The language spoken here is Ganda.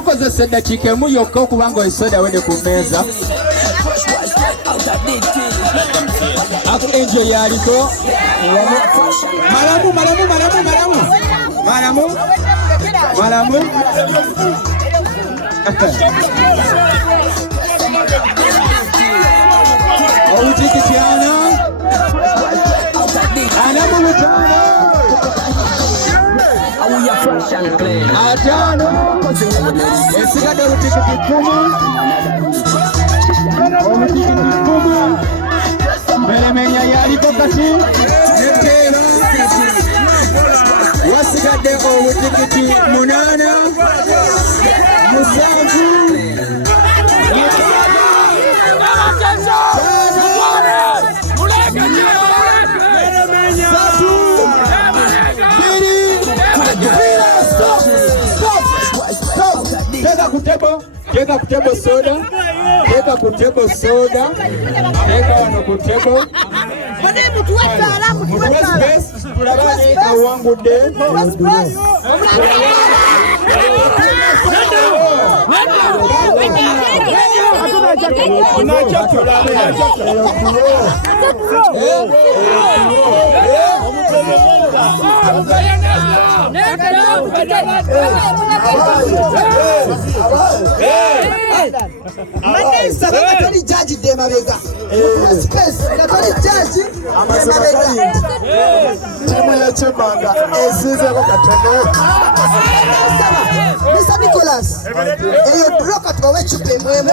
tukozesa eddakiika emu yokka okuba nga esoda wede ku mmeeza. Angel yaliko malamu Utikiti ana mulutano atano esigadde olutikiti 10 Belemenya yaliko kati netera wasigadde obutikiti 8 musanvu Teka kutebo soda. Teka kutebo soda. Teka wano kutebo. Tulabane awangudde. Timu ya Chemanga esizeko katono. Mr. Nicholas, eyo bloka tuwawe chupe mwemwe.